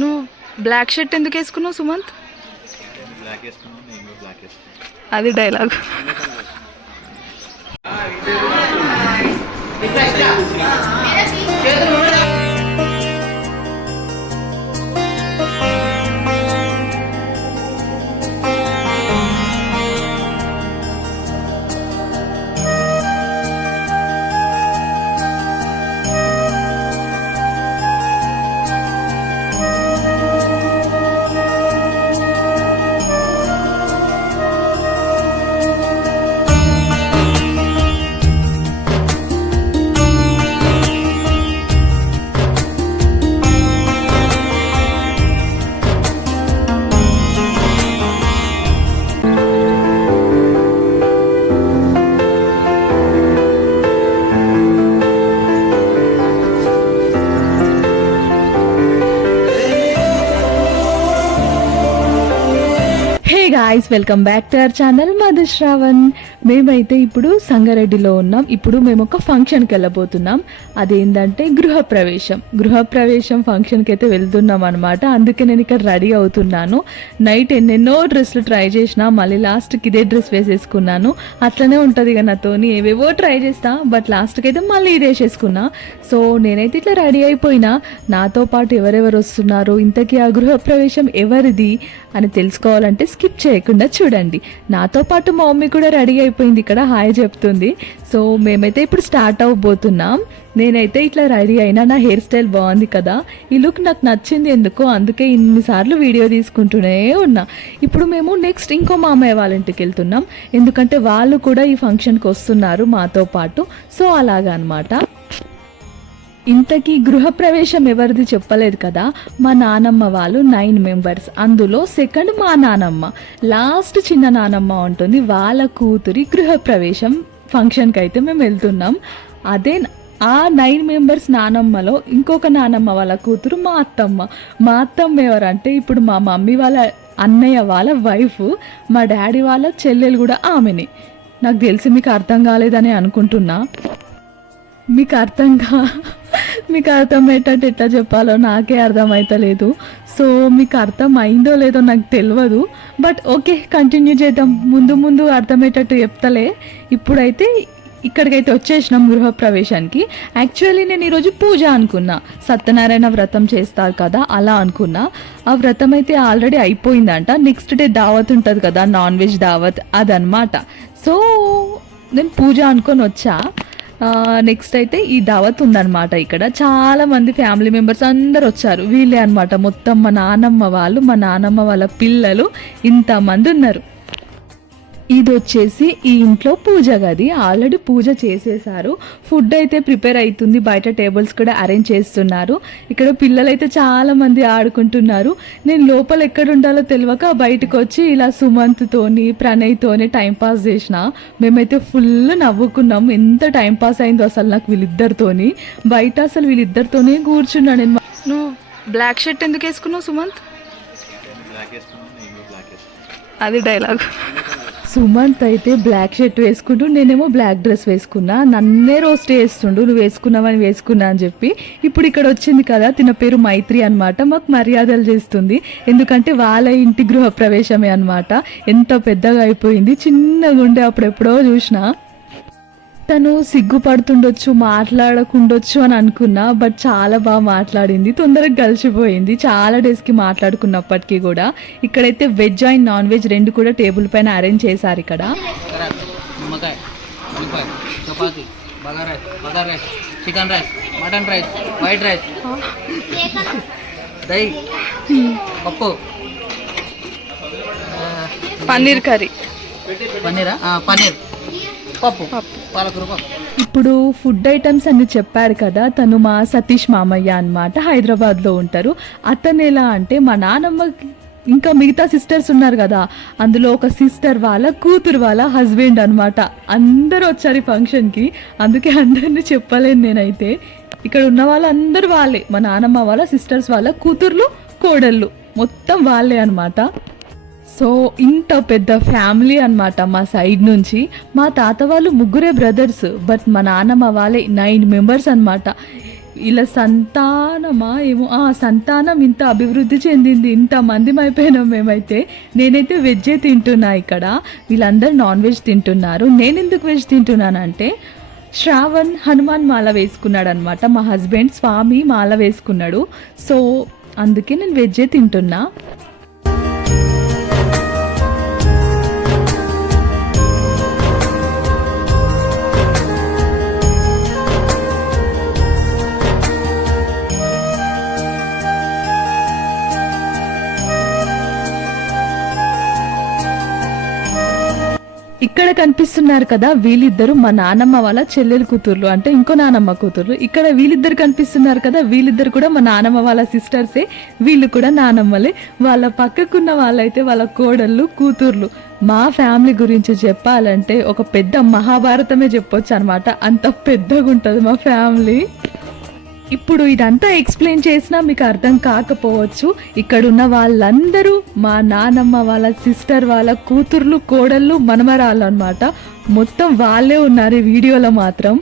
నువ్వు black shirt ఎందుకు వేసుకున్నావు సుమంత్? అది dialogue. Guys, welcome back to our channel Madhushravan. మేమైతే ఇప్పుడు సంగారెడ్డిలో ఉన్నాం. ఇప్పుడు మేము ఒక ఫంక్షన్కి వెళ్ళబోతున్నాం. అదేంటంటే గృహప్రవేశం ఫంక్షన్కి అయితే వెళ్తున్నాం అనమాట. అందుకే నేను ఇక్కడ రెడీ అవుతున్నాను. నైట్ ఎన్నెన్నో డ్రెస్లు ట్రై చేసిన, మళ్ళీ లాస్ట్కి ఇదే డ్రెస్ వేసేసుకున్నాను. అట్లనే ఉంటుంది ఇక నాతోని, ఏవేవో ట్రై చేస్తా, బట్ లాస్ట్కి అయితే మళ్ళీ ఇదే వేసేసుకున్నా. సో నేనైతే ఇట్లా రెడీ అయిపోయినా. నాతో పాటు ఎవరెవరు వస్తున్నారు, ఇంతకీ ఆ గృహప్రవేశం ఎవరిది అని తెలుసుకోవాలంటే స్కిప్ చేయకుండా చూడండి. నాతో పాటు మా మమ్మీ కూడా రెడీ అయిపోయింది, ఇక్కడ హాయ్ చెప్తుంది. సో మేమైతే ఇప్పుడు స్టార్ట్ అవ్వబోతున్నాం. నేనైతే ఇట్లా రెడీ అయినా, నా హెయిర్ స్టైల్ బాగుంది కదా, ఈ లుక్ నాకు నచ్చింది ఎందుకో, అందుకే ఇన్నిసార్లు వీడియో తీసుకుంటూనే ఉన్నా. ఇప్పుడు మేము నెక్స్ట్ ఇంకో మామయ్య వాళ్ళ ఇంటికి వెళ్తున్నాం, ఎందుకంటే వాళ్ళు కూడా ఈ ఫంక్షన్కి వస్తున్నారు మాతో పాటు. సో అలాగా అనమాట. ఇంతకీ గృహప్రవేశం ఎవరిది చెప్పలేదు కదా. మా నానమ్మ వాళ్ళు 9 మెంబర్స్, అందులో సెకండ్ మా నానమ్మ, లాస్ట్ చిన్న నానమ్మ ఉంటుంది, వాళ్ళ కూతురి గృహప్రవేశం ఫంక్షన్కి అయితే మేము వెళ్తున్నాం. అదే ఆ 9 మెంబర్స్ నానమ్మలో ఇంకొక నానమ్మ వాళ్ళ కూతురు మా అత్తమ్మ ఎవరంటే ఇప్పుడు మా మమ్మీ వాళ్ళ అన్నయ్య వాళ్ళ వైఫ్, మా డాడీ వాళ్ళ చెల్లెలు కూడా ఆమెనే. నాకు తెలిసి మీకు అర్థం కాలేదని అనుకుంటున్నా. మీకు అర్థమయ్యేటట్టు ఎట్లా చెప్పాలో నాకే అర్థమవుతలేదు. సో మీకు అర్థం అయిందో లేదో నాకు తెలియదు, బట్ ఓకే కంటిన్యూ చేద్దాం. ముందు అర్థమయ్యేటట్టు చెప్తలే. ఇప్పుడైతే ఇక్కడికైతే వచ్చేసినాం గృహప్రవేశానికి. యాక్చువల్లీ నేను ఈరోజు పూజ అనుకున్నా, సత్యనారాయణ వ్రతం చేస్తారు కదా అలా అనుకున్నా. ఆ వ్రతం అయితే ఆల్రెడీ అయిపోయిందంట. నెక్స్ట్ డే దావత్ ఉంటుంది కదా, నాన్ వెజ్ దావత్, అదనమాట. సో నేను పూజ అనుకొని వచ్చా. నెక్స్ట్ అయితే ఈ దావత్ ఉందన్నమాట. ఇక్కడ చాలా మంది ఫ్యామిలీ మెంబర్స్ అందరు వచ్చారు. వీళ్ళే అనమాట మొత్తం మా నానమ్మ వాళ్ళ పిల్లలు, ఇంతమంది ఉన్నారు. ఇది వచ్చేసి ఈ ఇంట్లో పూజ గది. ఆల్రెడీ పూజ చేసేసారు. ఫుడ్ అయితే ప్రిపేర్ అవుతుంది, బయట టేబుల్స్ కూడా అరేంజ్ చేస్తున్నారు. ఇక్కడ పిల్లలైతే చాలా మంది ఆడుకుంటున్నారు. నేను లోపల ఎక్కడ ఉండాలో తెలియక బయటకు వచ్చి ఇలా సుమంత్తోని ప్రణయ్తోని టైంపాస్ చేసిన. మేమైతే ఫుల్ నవ్వుకున్నాం. ఎంత టైంపాస్ అయిందో అసలు నాకు వీళ్ళిద్దరితోని. బయట అసలు వీళ్ళిద్దరితోనే కూర్చున్నా నేను. నువ్వు బ్లాక్ షర్ట్ ఎందుకు వేసుకున్నావు సుమంత్? అది డైలాగ్. సుమంత్ అయితే బ్లాక్ షర్ట్ వేసుకుంటూ, నేనేమో బ్లాక్ డ్రెస్ వేసుకున్నా. నన్నే రోస్ట్ చేస్తుండు, నువ్వు వేసుకున్నావని వేసుకున్నా అని చెప్పి. ఇప్పుడు ఇక్కడ వచ్చింది కదా, తిన పేరు మైత్రి అనమాట. మాకు మర్యాదలు చేస్తుంది, ఎందుకంటే వాళ్ళ ఇంటి గృహప్రవేశమే అనమాట. ఎంత పెద్దగా అయిపోయింది, చిన్నగా ఉండే అప్పుడెప్పుడో చూసిన. తను సిగ్గుపడుతుండొచ్చు, మాట్లాడకుండొచ్చు అని అనుకున్నా, బట్ చాలా బాగా మాట్లాడింది, తొందరగా కలిసిపోయింది. చాలా డేస్కి మాట్లాడుకున్నప్పటికీ కూడా. ఇక్కడైతే వెజ్ అండ్ నాన్ వెజ్ రెండు కూడా టేబుల్ పైన అరేంజ్ చేశారు. ఇక్కడ chicken rice, mutton rice, white rice, dahi, పప్పు, పన్నీర్ కర్రీ, పన్నీర్ పప్పు, పాలకూర పప్పు. ఇప్పుడు ఫుడ్ ఐటమ్స్ అన్ని చెప్పాడు కదా. తను మా సతీష్ మామయ్య అనమాట, హైదరాబాద్లో ఉంటారు. అతను ఎలా అంటే మా నానమ్మకి ఇంకా మిగతా సిస్టర్స్ ఉన్నారు కదా, అందులో ఒక సిస్టర్ వాళ్ళ కూతురు వాళ్ళ హస్బెండ్ అనమాట. అందరూ వచ్చారు ఈ ఫంక్షన్కి, అందుకే అందరినీ చెప్పలేను నేనైతే. ఇక్కడ ఉన్న వాళ్ళందరూ వాళ్ళే, మా నానమ్మ వాళ్ళ సిస్టర్స్ వాళ్ళ కూతుర్లు కోడళ్ళు మొత్తం వాళ్ళే అనమాట. సో ఇంత పెద్ద ఫ్యామిలీ అనమాట మా సైడ్ నుంచి. మా తాత వాళ్ళు 3 బ్రదర్స్, బట్ మా నాన్నమ్మ వాళ్ళే 9 మెంబర్స్ అనమాట. ఇలా సంతానమా ఏమో సంతానం ఇంత అభివృద్ధి చెందింది, ఇంతమంది అయిపోయినాం మేమైతే. నేనైతే వెజ్జే తింటున్నా ఇక్కడ, వీళ్ళందరూ నాన్ వెజ్ తింటున్నారు. నేను ఎందుకు వెజ్ తింటున్నానంటే శ్రావణ్ హనుమాన్ మాల వేసుకున్నాడు అనమాట, మా హస్బెండ్ స్వామి మాల వేసుకున్నాడు. సో అందుకే నేను వెజ్జే తింటున్నా. ఇక్కడ కనిపిస్తున్నారు కదా వీళ్ళిద్దరు మా నానమ్మ వాళ్ళ చెల్లెలు కూతుర్లు, అంటే ఇంకో నానమ్మ కూతుర్లు. ఇక్కడ వీళ్ళిద్దరు కనిపిస్తున్నారు కదా, వీళ్ళిద్దరు కూడా మా నానమ్మ వాళ్ళ సిస్టర్సే, వీళ్ళు కూడా నానమ్మలే. వాళ్ళ పక్కకున్న వాళ్ళైతే వాళ్ళ కోడళ్ళు కూతుర్లు. మా ఫ్యామిలీ గురించి చెప్పాలంటే ఒక పెద్ద మహాభారతమే చెప్పొచ్చు అనమాట, అంత పెద్దగా ఉంటుంది మా ఫ్యామిలీ. ఇప్పుడు ఇదంతా ఎక్స్ప్లెయిన్ చేసినా మీకు అర్థం కాకపోవచ్చు. ఇక్కడున్న వాళ్ళందరూ మా నానమ్మ వాళ్ళ సిస్టర్ వాళ్ళ కూతుర్లు కోడళ్ళు మనమరాళ్ళు అనమాట. మొత్తం వాళ్ళే ఉన్నారు ఈ వీడియోలో మాత్రం.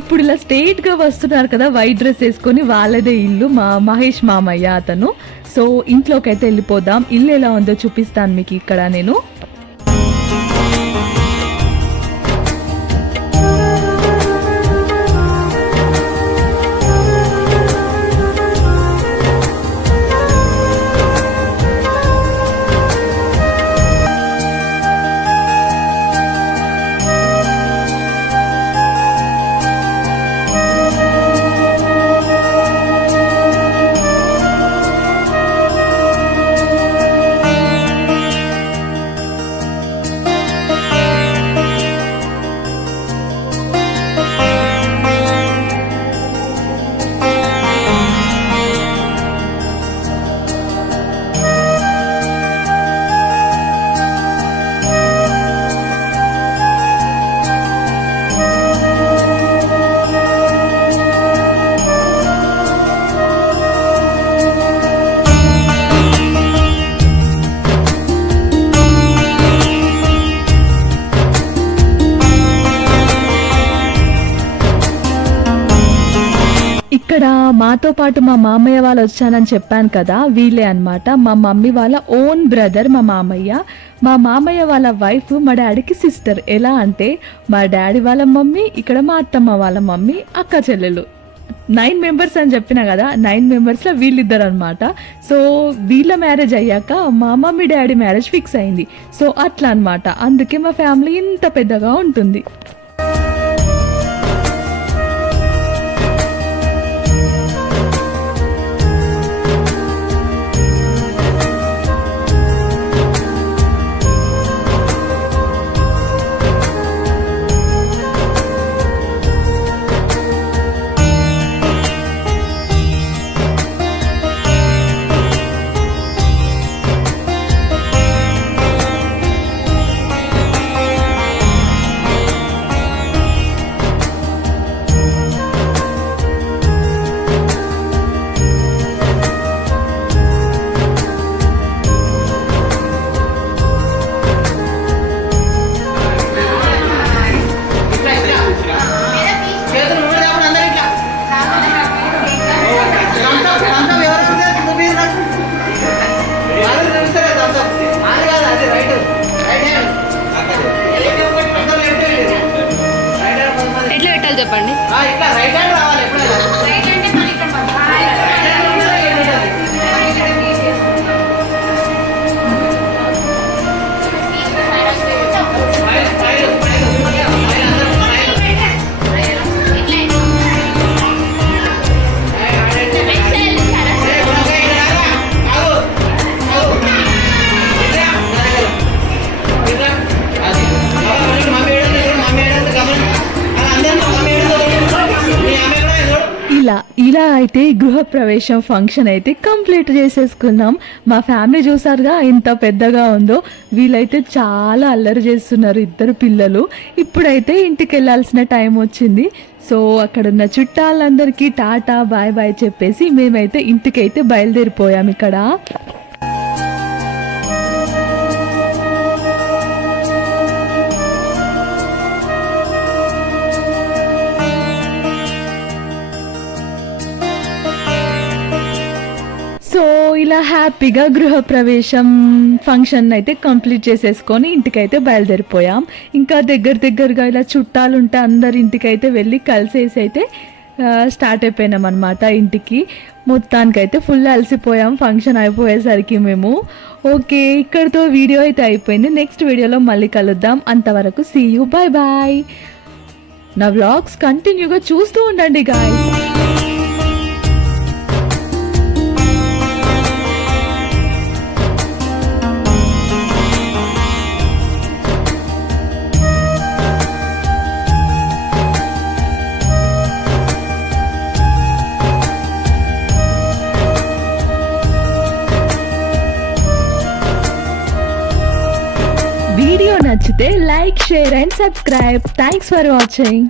ఇప్పుడు ఇలా స్ట్రైట్గా వస్తున్నారు కదా వైట్ డ్రెస్ వేసుకొని, వాళ్ళదే ఇల్లు, మా మహేష్ మామయ్య అతను. సో ఇంట్లోకి అయితే వెళ్ళిపోదాం. ఇల్లు ఎలా ఉందో చూపిస్తాను మీకు ఇక్కడ నేను. ఇక్కడ మాతో పాటు మా మామయ్య వాళ్ళు వచ్చానని చెప్పాను కదా, వీళ్ళే అనమాట. మా మమ్మీ వాళ్ళ ఓన్ బ్రదర్ మా మామయ్య. మా మామయ్య వాళ్ళ వైఫ్ మా డాడీకి సిస్టర్. ఎలా అంటే మా డాడీ వాళ్ళ మమ్మీ, ఇక్కడ మా అత్తమ్మ వాళ్ళ మమ్మీ, అక్క చెల్లెలు. 9 మెంబర్స్ అని చెప్పిన కదా, 9 మెంబర్స్లో వీళ్ళిద్దరు అనమాట. సో వీళ్ళ మ్యారేజ్ అయ్యాక మా మమ్మీ డాడీ మ్యారేజ్ ఫిక్స్ అయింది. సో అట్లా అనమాట, అందుకే మా ఫ్యామిలీ ఇంత పెద్దగా ఉంటుంది. చెప్పండి. ఇలా అయితే గృహప్రవేశం ఫంక్షన్ అయితే కంప్లీట్ చేసేసుకున్నాం. మా ఫ్యామిలీ చూసారుగా ఎంత పెద్దగా ఉందో. వీళ్ళైతే చాలా అల్లరి చేస్తున్నారు, ఇద్దరు పిల్లలు. ఇప్పుడైతే ఇంటికి వెళ్ళాల్సిన టైం వచ్చింది. సో అక్కడున్న చుట్టాలందరికీ టాటా బాయ్ బాయ్ చెప్పేసి మేమైతే ఇంటికైతే బయలుదేరిపోయాం ఇక్కడ. ఇలా హ్యాపీగా గృహప్రవేశం ఫంక్షన్ అయితే కంప్లీట్ చేసేసుకొని ఇంటికైతే బయలుదేరిపోయాం. ఇంకా దగ్గరగా ఇలా చుట్టాలు ఉంటే అందరి ఇంటికైతే వెళ్ళి కలిసేసి అయితే స్టార్ట్ అయిపోయినాం అనమాట ఇంటికి. మొత్తానికైతే ఫుల్ అలసిపోయాం ఫంక్షన్ అయిపోయేసరికి మేము. ఓకే, ఇక్కడితో వీడియో అయితే అయిపోయింది. నెక్స్ట్ వీడియోలో మళ్ళీ కలుద్దాం. అంతవరకు సీ యూ, బాయ్ బాయ్. నా వ్లాగ్స్ కంటిన్యూగా చూస్తూ ఉండండి గాయ్స్. వీడియో నచ్చితే like, share and subscribe. Thanks for watching.